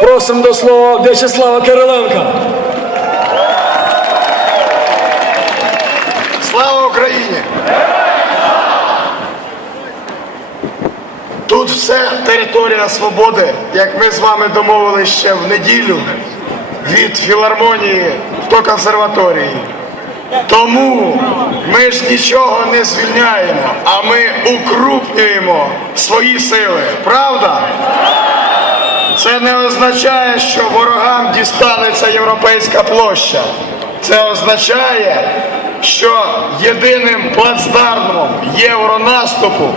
просимо до слова В'ячеслава Кириленка. Слава Україні! Тут все територія свободи, як ми з вами домовилися ще в неділю від філармонії до консерваторії. Тому ми ж нічого не звільняємо, а ми укрупнюємо свої сили. Правда? Це не означає, що ворогам дістанеться європейська площа. Це означає, що єдиним плацдармом євронаступу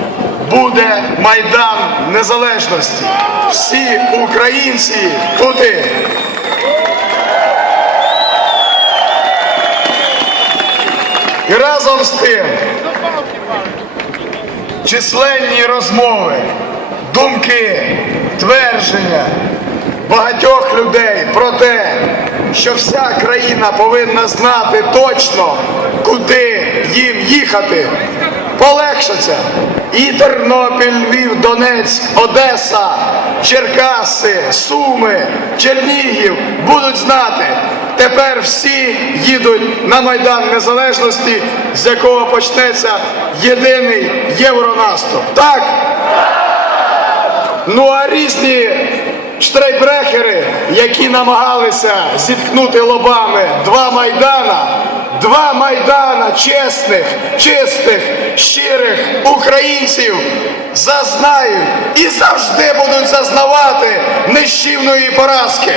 буде Майдан Незалежності. Всі українці туди. І разом з тим численні розмови, думки, твердження багатьох людей про те, що вся країна повинна знати точно, куди їм їхати, полегшаться. І Тернопіль, Львів, Донець, Одеса, Черкаси, Суми, Чернігів будуть знати. Тепер всі їдуть на Майдан Незалежності, з якого почнеться єдиний євронаступ. Так? Ну а різні штрейкбрехери, які намагалися зіткнути лобами два майдана, два майдана чесних, чистих, щирих українців зазнають і завжди будуть зазнавати нищівної поразки.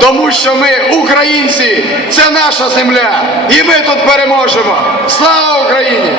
Тому що ми, українці, це наша земля, і ми тут переможемо. Слава Україні!